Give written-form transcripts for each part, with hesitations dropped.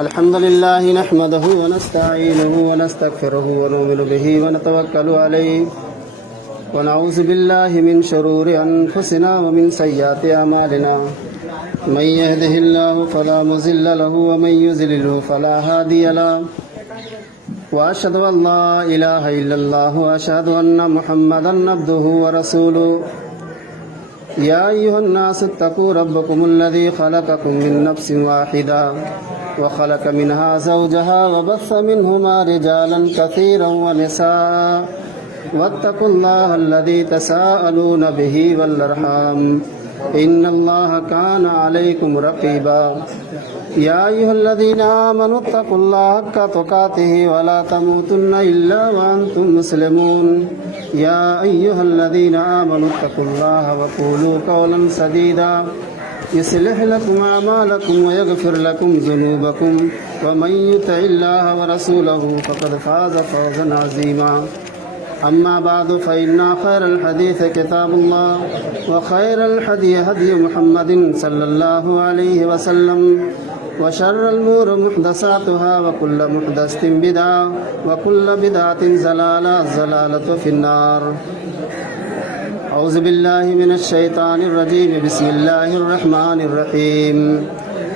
الحمد لله نحمده ونستعينه ونستغفره ونؤمن به ونتوكل عليه ونعوذ بالله من شرور أنفسنا ومن سيئات أعمالنا من يهده الله فلا مضل له ومن يضلل فلا هادي له وأشهد أن لا إله إلا الله وأشهد أن محمدا عبده ورسوله يا أيها الناس اتقوا ربكم الذي خلقكم من نفس واحدة وخلق منها زوجها وبث منهما رجالا كثيرا ونساء واتقوا الله الذي تساءلون به والأرحام إن الله كان عليكم رقيبا يا أيها الذين آمنوا اتقوا الله حق تقاته ولا تموتن إلا وأنتم مسلمون يا أيها الذين آمنوا اتقوا الله وقولوا قولا سديدا يصلح لكم أعمالكم ويغفر لكم ذنوبكم ومن يطع الله ورسوله فقد فاز فوزا عظيما أما بعد فإن خير الحديث كتاب الله وخير الهدي هدي محمد صلى الله عليه وسلم وشر الأمور محدثاتها وكل محدثة بدعة وكل بدعة ضلالة في النار. أعوذ بالله من الشيطان الرجيم بسم الله الرحمن الرحيم.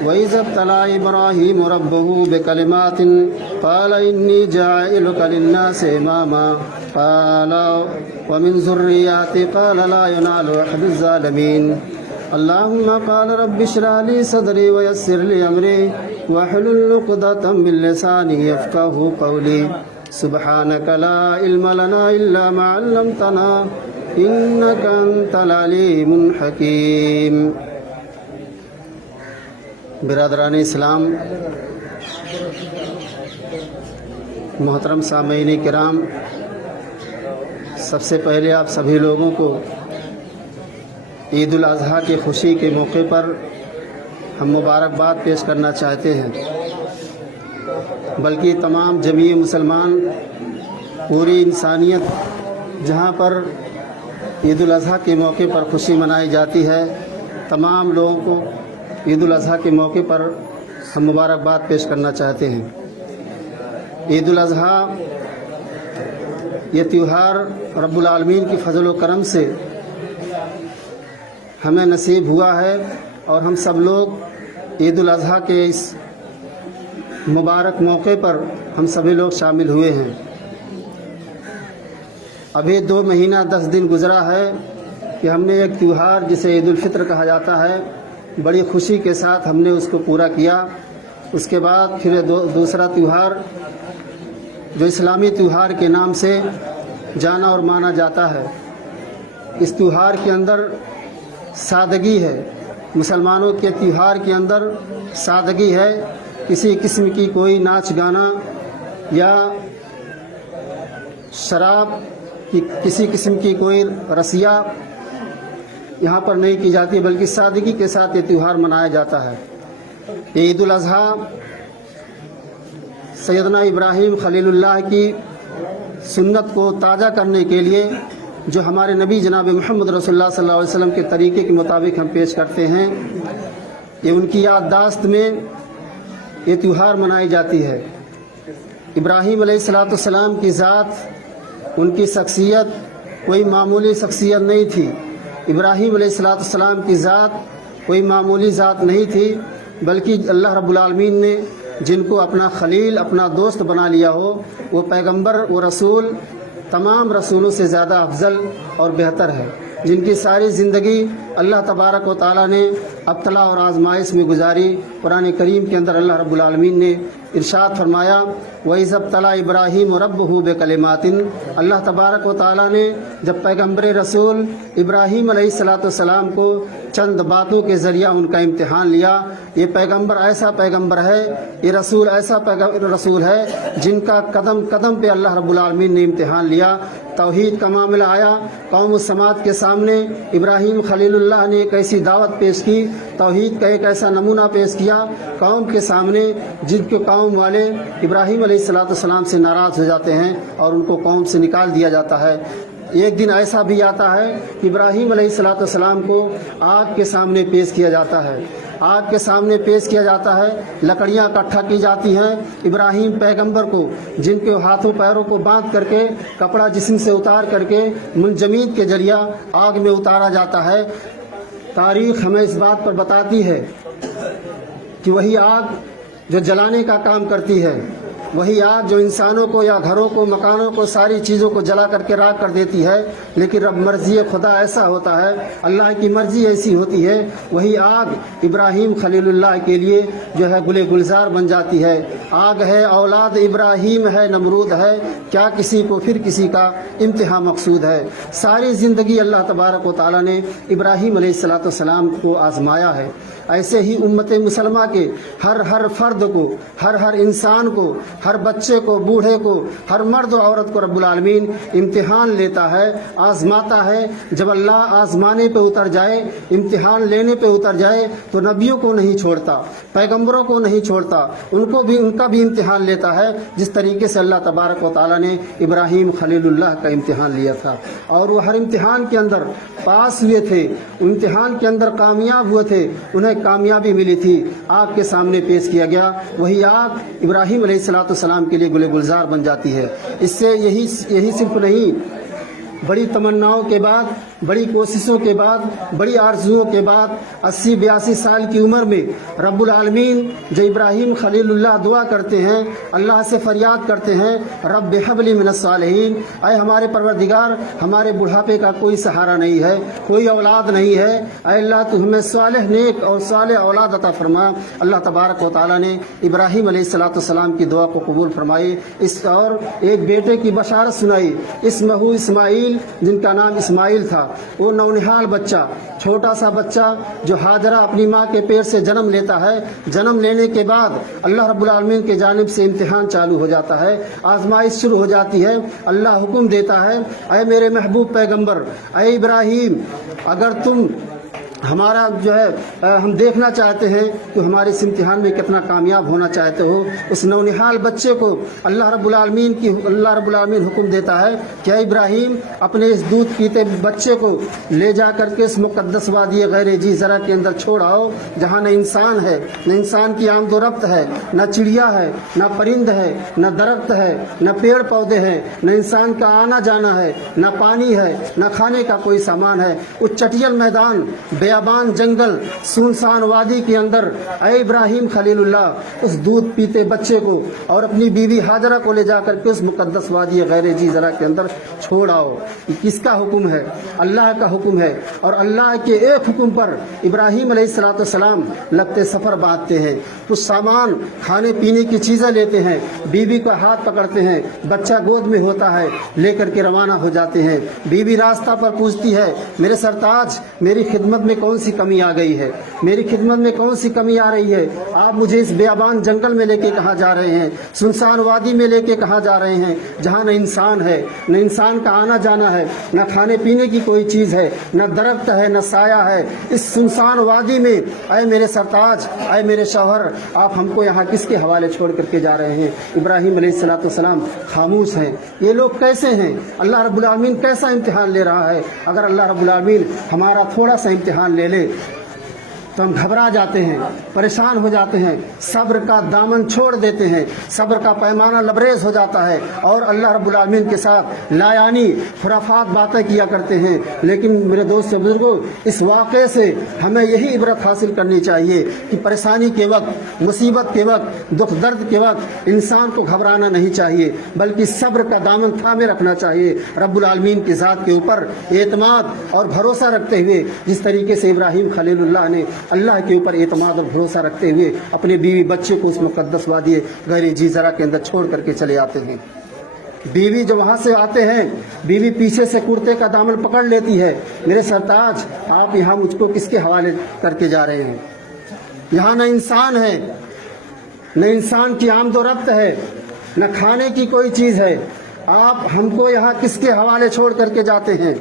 وإذا ابتلى إبراهيم ربه بكلمات قال إني جاعلك للناس إماما قال ومن ذريتي قال لا ينال أحد الظالمين. اللهم قال رب اشرح لي صدري ويسر لي أمري واحلل عقدة من لساني يفقهوا قولي سبحانك لا علم لنا إلا ما علمتنا إنك أنت العليم الحكيم. برادران اسلام، محترم سامعین کرام، سب سے پہلے آپ سبھی لوگوں کو عید الاضحیٰ کی خوشی کے موقع پر ہم مبارکباد پیش کرنا چاہتے ہیں، بلکہ تمام جمیع مسلمان، پوری انسانیت جہاں پر عید الاضحیٰ کے موقع پر خوشی منائی جاتی ہے، تمام لوگوں کو عید الاضحیٰ کے موقع پر ہم مبارکباد پیش کرنا چاہتے ہیں۔ عید الاضحیٰ یہ تیوہار رب العالمین کی فضل و کرم سے ہمیں نصیب ہوا ہے، اور ہم سب لوگ عید الاضحیٰ کے اس مبارک موقع پر ہم سبھی لوگ شامل ہوئے ہیں۔ ابھی 2 مہینہ 10 دن گزرا ہے کہ ہم نے ایک تیوہار جسے عید الفطر کہا جاتا ہے، بڑی خوشی کے ساتھ ہم نے اس کو پورا کیا۔ اس کے بعد پھر دوسرا تیوہار جو اسلامی تیوہار کے نام سے جانا اور مانا جاتا ہے، اس تیوہار کے اندر سادگی ہے۔ مسلمانوں کے تیوہار کے اندر سادگی ہے، کسی قسم کی کوئی ناچ گانا یا شراب کی کسی قسم کی کوئی رسیہ یہاں پر نہیں کی جاتی، بلکہ سادگی کے ساتھ یہ تیوہار منایا جاتا ہے۔ عید الاضحیٰ سیدنا ابراہیم خلیل اللہ کی سنت کو تازہ کرنے کے لیے جو ہمارے نبی جناب محمد رسول اللہ صلی اللہ علیہ وسلم کے طریقے کے مطابق ہم پیش کرتے ہیں، یہ ان کی یادداشت میں یہ تیوہار منائی جاتی ہے۔ ابراہیم علیہ السلام کی ذات، ان کی شخصیت کوئی معمولی شخصیت نہیں تھی۔ ابراہیم علیہ السلام کی ذات کوئی معمولی ذات نہیں تھی، بلکہ اللہ رب العالمین نے جن کو اپنا خلیل، اپنا دوست بنا لیا ہو، وہ پیغمبر، وہ رسول تمام رسولوں سے زیادہ افضل اور بہتر ہے، جن کی ساری زندگی اللہ تبارک و تعالیٰ نے ابتلا اور آزمائش میں گزاری۔ قرآن کریم کے اندر اللہ رب العالمین نے ارشاد فرمایا وَإِذَا ابْتَلَىٰ إِبْرَاهِيمُ رَبُّهُ بِكَلِمَاتٍ، اللہ تبارک و تعالیٰ نے جب پیغمبر رسول ابراہیم علیہ السلام کو چند باتوں کے ذریعہ ان کا امتحان لیا۔ یہ پیغمبر ایسا پیغمبر ہے، یہ رسول ایسا رسول ہے جن کا قدم قدم پہ اللہ رب العالمین نے امتحان لیا۔ توحید کا معاملہ آیا، قوم السماد کے سامنے ابراہیم خلیل اللہ نے ایک ایسی دعوت پیش کی، توحید کا ایک ایسا نمونہ پیش کیا قوم کے سامنے، جن کے قوم والے ابراہیم علیہ السلام سے ناراض ہو جاتے ہیں اور ان کو قوم سے نکال دیا جاتا ہے۔ ایک دن ایسا بھی آتا ہے کہ ابراہیم علیہ السلام کو آگ کے سامنے پیش کیا جاتا ہے، आग के सामने पेश किया जाता है, लकड़ियां इकट्ठा की जाती हैं। इब्राहिम पैगंबर को जिनके हाथों पैरों को बांध करके कपड़ा जिस्म से उतार करके मुंजमीद के जरिया आग में उतारा जाता है। तारीख हमें इस बात पर बताती है कि वही आग जो जलाने का काम करती है, वही आग जो इंसानों को या घरों को, मकानों को, सारी चीज़ों को जला करके राख कर देती है। लेकिन रब मर्जी खुदा ऐसा होता है, अल्लाह की मर्जी ऐसी होती है, वही आग इब्राहिम खलीलुल्लाह के लिए जो है गुले गुलजार बन जाती है। आग है, औलाद इब्राहिम है, नमरूद है, क्या किसी को फिर किसी का इम्तिहान मकसूद है। सारी ज़िंदगी अल्लाह तबारक व तआला ने इब्राहिम अलैहिस्सलाम को आजमाया है। ऐसे ही उम्मत मुसलमा के हर फर्द को, हर इंसान को, हर बच्चे को, बूढ़े को, हर मर्द और औरत को रब्बुल आलमीन इम्तिहान लेता है, आजमाता है। जब अल्लाह आजमाने पे उतर जाए, इम्तिहान लेने पे उतर जाए, तो नबियों को नहीं छोड़ता, पैगंबरों को नहीं छोड़ता, उनका भी इम्तिहान लेता है। जिस तरीके से अल्लाह तबारक व तआला ने इब्राहिम खलीलुल्लाह का इम्तिहान लिया था, और वो हर इम्तिहान के अंदर पास हुए थे, इम्तिहान के अंदर कामयाब हुए थे, उन्हें कामयाबी मिली थी। आग के सामने पेश किया गया, वही आग इब्राहिम अलैहिस्सलाम के लिए गुले गुलजार बन जाती है। इससे यही सिर्फ नहीं, बड़ी तमन्नाओं के बाद, बड़ी कोशिशों के बाद, बड़ी आरजुओं के बाद 80-82 साल की उम्र में रब्बुल आलमीन जो इब्राहिम खलीलुल्लाह दुआ करते हैं, अल्लाह से फरियाद करते हैं, रब्बि हबली मिनस सालिहीन, ऐ हमारे परवरदिगार, हमारे बुढ़ापे का कोई सहारा नहीं है, कोई औलाद नहीं है, ऐ अल्लाह तू हमें सालेह नेक और सालेह औलाद अता फरमा। अल्लाह तबारक व तआला ने इब्राहिम अलैहिस्सलाम की दुआ को कबूल फरमाई। इस और एक बेटे की बशारत सुनाई, इस्महु इस्माइल, जिनका नाम इस्माइल था। वो नौनिहाल बच्चा, छोटा सा बच्चा जो हाजरा अपनी माँ के पेट से जन्म लेता है, जन्म लेने के बाद अल्लाह रब्बुल आलमीन के जानिब से इम्तिहान चालू हो जाता है, आजमाइश शुरू हो जाती है। अल्लाह हुक्म देता है, ऐ मेरे महबूब पैगंबर, ऐ इब्राहिम, अगर तुम हमारा जो है हम देखना चाहते हैं कि हमारे इस इम्तिहान में कितना कामयाब होना चाहते हो, उस नौनिहाल बच्चे को अल्लाह रब्बुल आलमीन हुक्म देता है कि इब्राहिम, अपने इस दूध पीते बच्चे को ले जा करके इस मुक़द्दस वादी गैर जी ज़रा के अंदर छोड़ आओ, जहाँ न इंसान है, न इंसान की आमदोरफ्त है, न चिड़िया है, न परिंद है, न दरख्त है, न पेड़ पौधे हैं, न इंसान का आना जाना है, न पानी है, न खाने का कोई सामान है। उस चटियल मैदान, बेयाबान जंगल, सुनसान वादी के अंदर ऐ इब्राहिम खलीलुल्लाह उस दूध पीते बच्चे को और अपनी बीवी हाजरा को ले जाकर के उस मुक़द्दस वादी गैर जी ज़रा के अंदर छोड़ आओ। ये किसका हुक्म है? अल्लाह का हुक्म है। और अल्लाह के एक हुक्म पर इब्राहिम अलैहिस्सलाम लगते सफ़र बांधते हैं, कुछ सामान खाने पीने की चीज़ें लेते हैं, बीवी का हाथ पकड़ते हैं, बच्चा गोद में होता है, लेकर के रवाना हो जाते हैं। बीवी रास्ता पर पूछती है, मेरे सरताज, मेरी खिदमत में कौन सी कमी आ गई है, मेरी खिदमत में कौन सी कमी आ रही है? आप मुझे इस बेयाबान जंगल में लेके कहाँ जा रहे हैं, सुनसान वादी में लेके कहाँ जा रहे हैं, जहाँ न इंसान है, न इंसान का आना जाना है, न खाने पीने की कोई चीज़ है, न दरख्त है, न साया है। इस सुनसान वादी में ऐ मेरे सरताज, ऐ मेरे शौहर, आप हमको यहाँ किसके हवाले छोड़ करके जा रहे हैं? इब्राहिम अलैहिस्सलाम खामोश हैं। ये लोग कैसे हैं? अल्लाह रब्बुल आलमीन कैसा इम्तिहान ले रहा है? अगर अल्लाह रब्बुल आलमीन हमारा थोड़ा सा इम्तिहान ले ले तो हम घबरा जाते हैं, परेशान हो जाते हैं, सब्र का दामन छोड़ देते हैं, सब्र का पैमाना लबरेज हो जाता है और अल्लाह रब्बुल आलमीन के साथ लायानी खुराफात बातें किया करते हैं। लेकिन मेरे दोस्त बुजुर्गों, इस वाक़े से हमें यही इबरत हासिल करनी चाहिए कि परेशानी के वक्त, मुसीबत के वक्त, दुख दर्द के वक्त इंसान को घबराना नहीं चाहिए, बल्कि सब्र का दामन थामे रखना चाहिए, रब्बुल आलमीन की ज़ात के ऊपर एतमाद और भरोसा रखते हुए, जिस तरीके से इब्राहिम खलीलुल्लाह ने अल्लाह के ऊपर एतमाद और भरोसा रखते हुए अपने बीवी बच्चे को उस मुक़द्दस वादी गैर जी ज़रा के अंदर छोड़ करके चले आते हैं। बीवी जब वहाँ से आते हैं, बीवी पीछे से कुर्ते का दामन पकड़ लेती है, मेरे सरताज, आप यहाँ मुझको किसके हवाले करके जा रहे हैं? यहाँ न इंसान है, न इंसान की आमदोरफ्त है, न खाने की कोई चीज़ है, आप हमको यहाँ किसके हवाले छोड़ करके जाते हैं?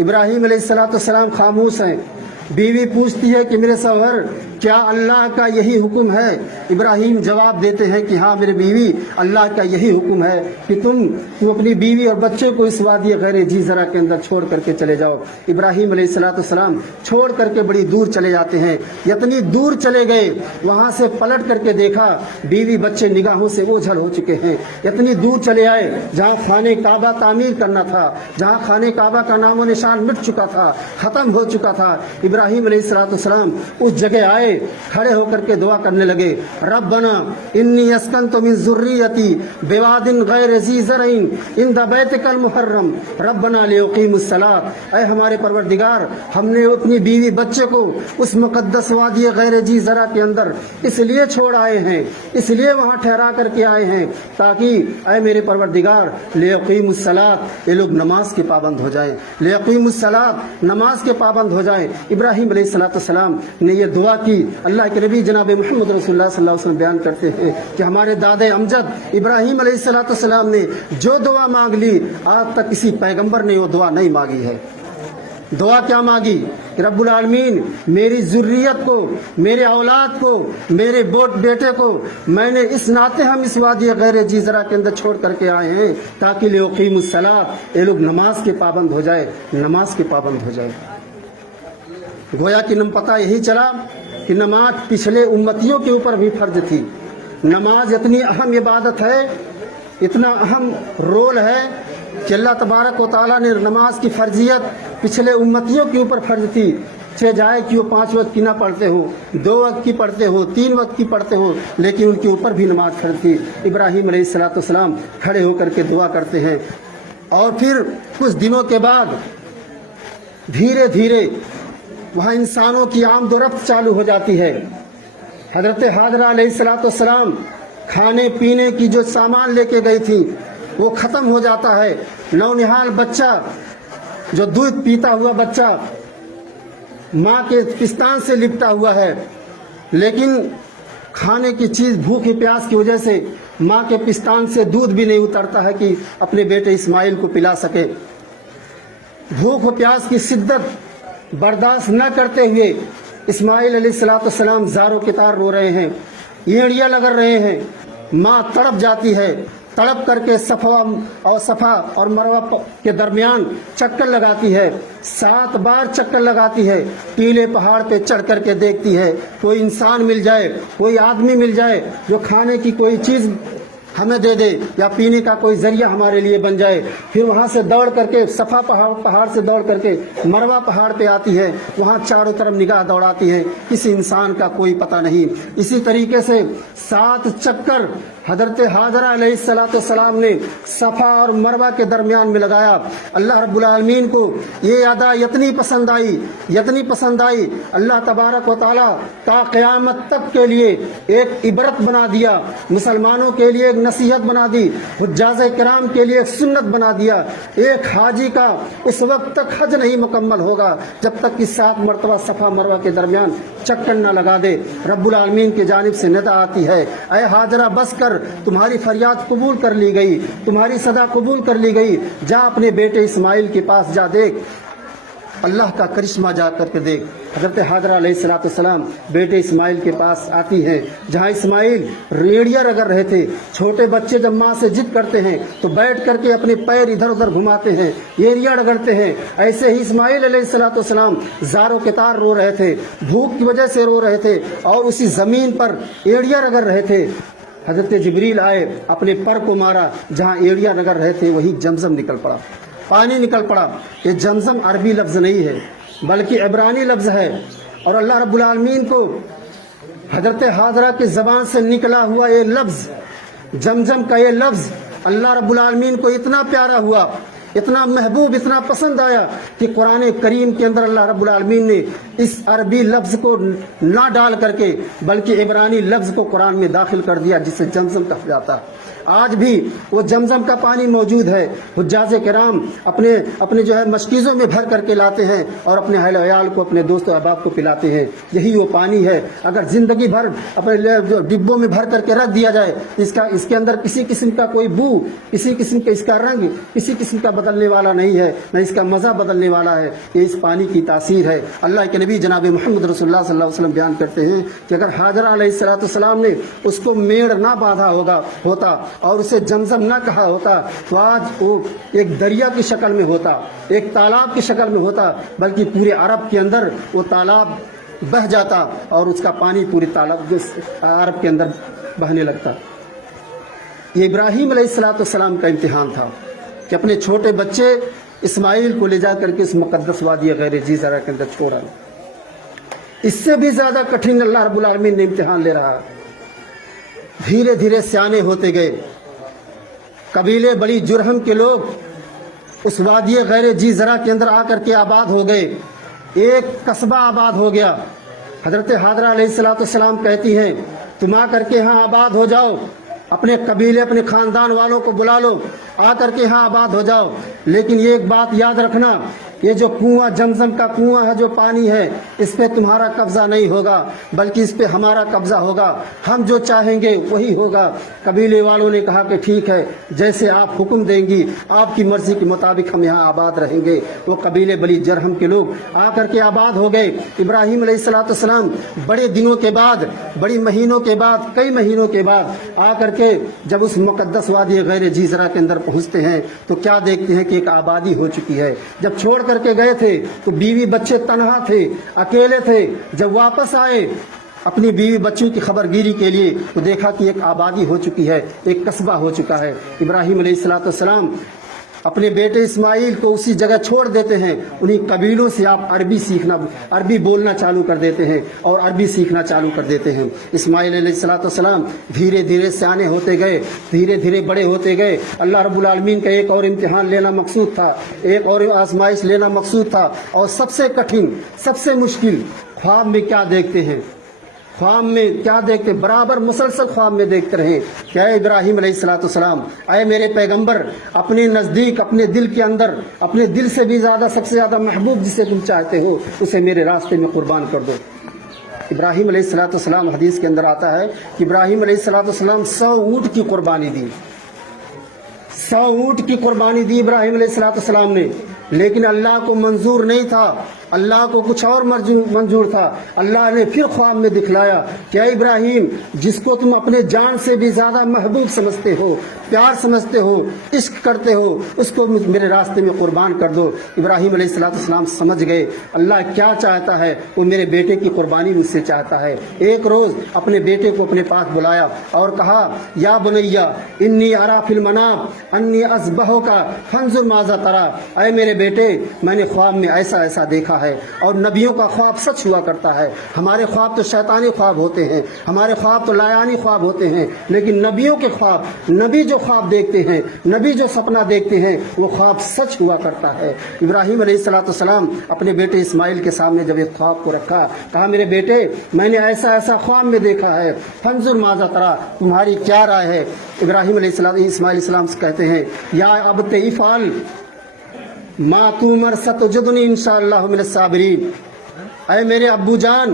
इब्राहिम अलैहिस्सलाम खामोश हैं। बीवी पूछती है कि मेरे शौहर क्या अल्लाह का यही हुक्म है? इब्राहिम जवाब देते हैं कि हाँ मेरे बीवी, अल्लाह का यही हुक्म है कि तुम अपनी बीवी और बच्चों को इस वादी गैर जी जरा के अंदर छोड़ करके चले जाओ। इब्राहिम अलैहिस्सलाम छोड़ करके बड़ी दूर चले जाते हैं। इतनी दूर चले गए, वहां से पलट करके देखा बीवी बच्चे निगाहों से ओझल हो चुके हैं। इतनी दूर चले आए जहाँ खाने काबा तामीर करना था, जहाँ खाने काबा का नामो निशान मिट चुका था, खत्म हो चुका था। इब्राहिम अलैहिस्सलाम उस जगह आए, खड़े होकर के दुआ करने लगे, रब्बना इन्नी अस्कनतु मिन ज़ुर्रियती बिवादिन गैर ज़ी ज़रइन इंद बैतिकल मुहर्रम रब्बना लियुकीमुस सलात। ऐ हमारे परवरदिगार, हमने अपनी बीवी बच्चे को उस मुकद्दस वादी गैर जी ज़रा के अंदर इसलिए छोड़ आए हैं, इसलिए वहाँ ठहरा करके आए हैं ताकि ऐ मेरे परवरदिगार लियुकीमुस सलात, ये लोग नमाज के पाबंद हो जाएं, लियुकीमुस सलात, नमाज के पाबंद हो जाएं। इब्राहिम अलैहिस्सलाम ने ये दुआ की। अल्लाह के नबी जनाब मोहम्मद रसूलुल्लाह सल्लल्लाहु अलैहि वसल्लम बयान करते हैं कि हमारे दादे अमजद इब्राहिम अलैहिस्सलाम ने जो दुआ मांग ली, आज तक किसी पैगंबर ने वो दुआ नहीं मांगी है। दुआ क्या मांगी कि रब्बुल आलमीन मेरी ज़ुर्रियत को, मेरे औलाद को, मेरे बेटे को मैंने इस नाते हम इस वादी गैर जी ज़रा के अंदर छोड़ करके आए हैं ताकि लियुकीमुस सलात, ये लोग नमाज के पाबंद हो जाए, नमाज के पाबंद हो जाए। गोया कि नम पता यही चला कि नमाज पिछले उम्मतियों के ऊपर भी फर्ज थी। नमाज इतनी अहम इबादत है, इतना अहम रोल है कि अल्लाह तबारक व तआला ने नमाज की फर्जियत पिछले उम्मतियों के ऊपर फर्ज थी। चाहे जाए कि वो 5 वक्त की ना पढ़ते हो, 2 वक्त की पढ़ते हो, 3 वक्त की पढ़ते हो, लेकिन उनके ऊपर भी नमाज फर्ज थी। इब्राहिम अलैहिस्सलाम खड़े होकर के दुआ करते हैं और फिर कुछ दिनों के बाद धीरे धीरे वहाँ इंसानों की आमदोरफ्त चालू हो जाती है। हजरत हाजरा अलैहिस्सलाम खाने पीने की जो सामान लेके गई थी वो ख़त्म हो जाता है। नौनिहाल बच्चा, जो दूध पीता हुआ बच्चा, माँ के पिस्तान से लिपटा हुआ है, लेकिन खाने की चीज़ भूख प्यास की वजह से माँ के पिस्तान से दूध भी नहीं उतरता है कि अपने बेटे इस्माइल को पिला सके। भूख प्यास की शिद्दत बर्दाश्त न करते हुए इस्माइल अलैहिस्सलाम ज़ारो के तार रो रहे हैं, एड़ियाँ लग रहे हैं। माँ तड़प जाती है, तड़प करके सफ़ा और मरवा के दरमियान चक्कर लगाती है। 7 बार चक्कर लगाती है। टीले पहाड़ पे चढ़ करके देखती है कोई इंसान मिल जाए, कोई आदमी मिल जाए जो खाने की कोई चीज़ हमें दे दे या पीने का कोई जरिया हमारे लिए बन जाए। फिर वहाँ से दौड़ करके सफ़ा पहाड़ से दौड़ करके मरवा पहाड़ पे आती है, वहाँ चारों तरफ निगाह दौड़ाती है, किसी इंसान का कोई पता नहीं। इसी तरीके से 7 चक्कर हजरत हाजरा अलैहिस्सलाम ने सफ़ा और मरवा के दरमियान में लगाया। अल्लाह रब्बुल आलमीन को ये अदा इतनी पसंद आई, अल्लाह तबारक व तआला ता क़यामत तक के लिए एक इबरत बना दिया, मुसलमानों के लिए एक नसीहत बना दी, हुज्जाज किराम के लिए एक सुन्नत बना दिया। एक हाजी का उस वक्त तक हज नहीं मुकम्मल होगा जब तक कि 7 मरतबा सफ़ा मरवा के दरमियान चक्कर न लगा दे। रब्बुल आलमीन की जानिब से निदा आती है, ऐ हाजरा बस कर, तुम्हारी फरियाद कबूल कर ली गई, तुम्हारी सदा कबूल कर ली गई। जा अपने बेटे इस्माइल के पास जा, देख अल्लाह का करिश्मा जा करके देख। हज़रत हाजरा अलैहिस्सलाम बेटे इस्माइल के पास आती हैं, जहाँ इस्माइल रेड़ियाँ रगड़ रहे थे। छोटे बच्चे जब माँ से जिद करते हैं तो बैठ करके अपने पैर इधर उधर घुमाते हैं, एड़ियाँ रगड़ते हैं। ऐसे ही इस्माइल अलैहिस्सलाम ज़ारो के तार रो रहे थे, भूख की वजह से रो रहे थे और उसी ज़मीन पर एड़ियाँ रगड़ रहे थे। हज़रत जिब्रील आए, अपने पर को मारा, जहाँ एड़ियाँ रगड़ रहे थे वही जमजम निकल पड़ा, पानी निकल पड़ा। ये जमजम अरबी लफ्ज़ नहीं है बल्कि इब्रानी लफ्ज़ है। और अल्लाह रब्बुल आलमीन को हज़रत हाजरा की ज़बान से निकला हुआ ये लफ्ज़, जमजम का ये लफ्ज़ अल्लाह रब्बुल आलमीन को इतना प्यारा हुआ, इतना महबूब, इतना पसंद आया कि कुरान करीम के अंदर अल्लाह रब्बुल आलमीन ने इस अरबी लफ्ज़ को ना डाल करके बल्कि इब्रानी लफ्ज़ को कुरान में दाखिल कर दिया, जिसे जमजम कहा जाता। آج بھی وہ زمزم کا پانی موجود ہے. حجاج کرام اپنے جو ہے مشکیزوں میں بھر کر کے لاتے ہیں اور اپنے اہل عیال کو، اپنے دوست و احباب کو پلاتے ہیں. یہی وہ پانی ہے. اگر زندگی بھر اپنے ڈبوں میں بھر کر کے رکھ دیا جائے، اس کے اندر کسی قسم کا کوئی بو، کسی قسم کا اس کا رنگ کسی قسم کا بدلنے والا نہیں ہے، نہ اس کا مزہ بدلنے والا ہے. یہ اس پانی کی تاثیر ہے. اللہ کے نبی جناب محمد رسول اللہ صلی اللہ علیہ وسلم بیان کرتے ہیں کہ اگر حاجرہ علیہ السلام نے اس کو میڑ نہ باندھا ہوتا اور اسے زمزم نہ کہا ہوتا تو آج وہ ایک دریا کی شکل میں ہوتا، ایک تالاب کی شکل میں ہوتا، بلکہ پورے عرب کے اندر وہ تالاب بہہ جاتا اور اس کا پانی پورے تالاب عرب کے اندر بہنے لگتا. یہ ابراہیم علیہ السلام کا امتحان تھا کہ اپنے چھوٹے بچے اسماعیل کو لے جا کر کے اس مقدس وادی غیر جی زرع کے اندر چھوڑا. اس سے بھی زیادہ کٹھن اللہ رب العالمین نے امتحان لے رہا. دھیرے دھیرے سیانے ہوتے گئے. قبیلے بڑی جرہم کے لوگ اس وادی غیر جی زرع کے اندر آ کر کے آباد ہو گئے. ایک قصبہ آباد ہو گیا. حضرت حاجرہ علیہ السلام کہتی ہیں تم آ کر کے ہاں آباد ہو جاؤ، اپنے قبیلے اپنے خاندان والوں کو بلا لو، آ کر کے ہاں آباد ہو جاؤ. لیکن یہ ایک بات یاد رکھنا، یہ جو کنواں زمزم کا کنواں ہے، جو پانی ہے، اس پہ تمہارا قبضہ نہیں ہوگا بلکہ اس پہ ہمارا قبضہ ہوگا. ہم جو چاہیں گے وہی ہوگا. قبیلے والوں نے کہا کہ ٹھیک ہے، جیسے آپ حکم دیں گی آپ کی مرضی کے مطابق ہم یہاں آباد رہیں گے. وہ قبیلے بلی جرہم کے لوگ آ کر کے آباد ہو گئے. ابراہیم علیہ السلام بڑے دنوں کے بعد، بڑی مہینوں کے بعد، کئی مہینوں کے بعد آ کر کے جب اس مقدس وادی غیر جی زرع کے اندر پہنچتے ہیں تو کیا دیکھتے ہیں کہ ایک آبادی ہو چکی ہے. جب چھوڑ کر کے گئے تھے تو بیوی بچے تنہا تھے، اکیلے تھے. جب واپس آئے اپنی بیوی بچوں کی خبر گیری کے لیے تو دیکھا کہ ایک آبادی ہو چکی ہے، ایک قصبہ ہو چکا ہے. ابراہیم علیہ السلام اپنے بیٹے اسماعیل کو اسی جگہ چھوڑ دیتے ہیں. انہی قبیلوں سے آپ عربی بولنا چالو کر دیتے ہیں اور عربی سیکھنا چالو کر دیتے ہیں. اسماعیل علیہ السلام دھیرے دھیرے سیانے ہوتے گئے، دھیرے دھیرے بڑے ہوتے گئے. اللہ رب العالمین کا ایک اور امتحان لینا مقصود تھا، ایک اور آزمائش لینا مقصود تھا. اور سب سے کٹھن، سب سے مشکل، خواب میں کیا دیکھتے ہیں؟ خواب میں کیا دیکھتے؟ برابر مسلسل خواب میں دیکھتے رہے کہ اے ابراہیم علیہ السلام، اے میرے پیغمبر، اپنے نزدیک، اپنے دل کے اندر، اپنے دل سے بھی زیادہ، سب سے زیادہ محبوب جسے تم چاہتے ہو اسے میرے راستے میں قربان کر دو. ابراہیم علیہ السلام، حدیث کے اندر آتا ہے کہ ابراہیم علیہ السلام 100 اونٹ کی قربانی دی. 100 اونٹ کی قربانی دی ابراہیم علیہ السلام نے. لیکن اللہ کو منظور نہیں تھا، اللہ کو کچھ اور منظور تھا. اللہ نے پھر خواب میں دکھلایا کہ اے ابراہیم، جس کو تم اپنے جان سے بھی زیادہ محبوب سمجھتے ہو، پیار سمجھتے ہو، عشق کرتے ہو، اس کو میرے راستے میں قربان کر دو. ابراہیم علیہ السلام سمجھ گئے اللہ کیا چاہتا ہے. وہ میرے بیٹے کی قربانی مجھ سے چاہتا ہے. ایک روز اپنے بیٹے کو اپنے پاس بلایا اور کہا یا بنیا انی ارا فی المنام انی اذبحک فانظر ماذا تری. اے میرے بیٹے، میں نے خواب میں ایسا ایسا دیکھا ہے. اور نبیوں کا خواب سچ ہوا کرتا ہے. ہمارے خواب تو شیطانی خواب ہوتے ہیں، ہمارے خواب تو لایانی خواب ہوتے ہیں، لیکن نبیوں کے خواب، نبی جو خواب دیکھتے ہیں، نبی جو سپنا دیکھتے ہیں، وہ خواب سچ ہوا کرتا ہے. ابراہیم علیہ السلام اپنے بیٹے اسماعیل کے سامنے جب ایک خواب کو رکھا، کہا میرے بیٹے، میں نے ایسا ایسا خواب میں دیکھا ہے، فانظر ماذا تری، تمہاری کیا رائے ہے. ابراہیم علیہ اسماعیل السلام سے کہتے ہیں یا ابت افعل ما تؤمر ستجدنی انشاءاللہ من الصابرین. اے میرے ابو جان،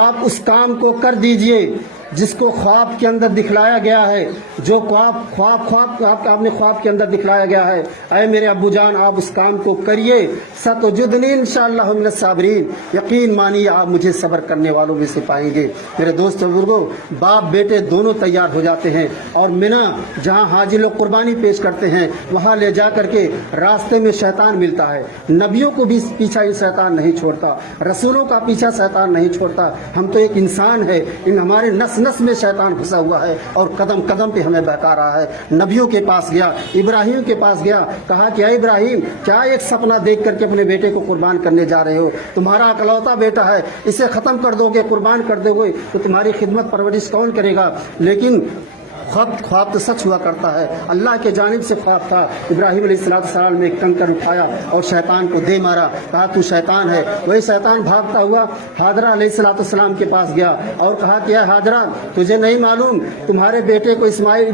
آپ اس کام کو کر دیجئے جس کو خواب کے اندر دکھلایا گیا ہے، جو آپ نے خواب کے اندر دکھلایا گیا ہے. اے میرے ابو جان، آپ اس کام کو کریے. ستجدنی انشاءاللہ من الصابرین، یقین مانیے آپ مجھے صبر کرنے والوں میں سے پائیں گے. میرے دوست بزرگوں، باپ بیٹے دونوں تیار ہو جاتے ہیں اور منی جہاں حاجی لوگ قربانی پیش کرتے ہیں وہاں لے جا کر کے راستے میں شیطان ملتا ہے. نبیوں کو بھی پیچھا یہ شیطان نہیں چھوڑتا، رسولوں کا پیچھا شیطان نہیں چھوڑتا. ہم تو ایک انسان ہے، ان ہمارے نس میں شیطان گھسا ہوا ہے اور قدم قدم پہ ہمیں بہکا رہا ہے. نبیوں کے پاس گیا، ابراہیم کے پاس گیا، کہا کہ اے ابراہیم، کیا ایک سپنا دیکھ کر کے اپنے بیٹے کو قربان کرنے جا رہے ہو؟ تمہارا اکلوتا بیٹا ہے، اسے ختم کر دو گے، قربان کر دو گے تو تمہاری خدمت پرورش کون کرے گا؟ لیکن خواب تو سچ ہوا کرتا ہے. اللہ کے جانب سے خواب تھا. ابراہیم علیہ السلام نے ایک کنکر اٹھایا اور شیطان کو دے مارا. کہا تو شیطان ہے. وہی شیطان بھاگتا ہوا حاجرہ علیہ السلام کے پاس گیا اور کہا کہ اے حاجرہ، تجھے نہیں معلوم تمہارے بیٹے کو اسماعیل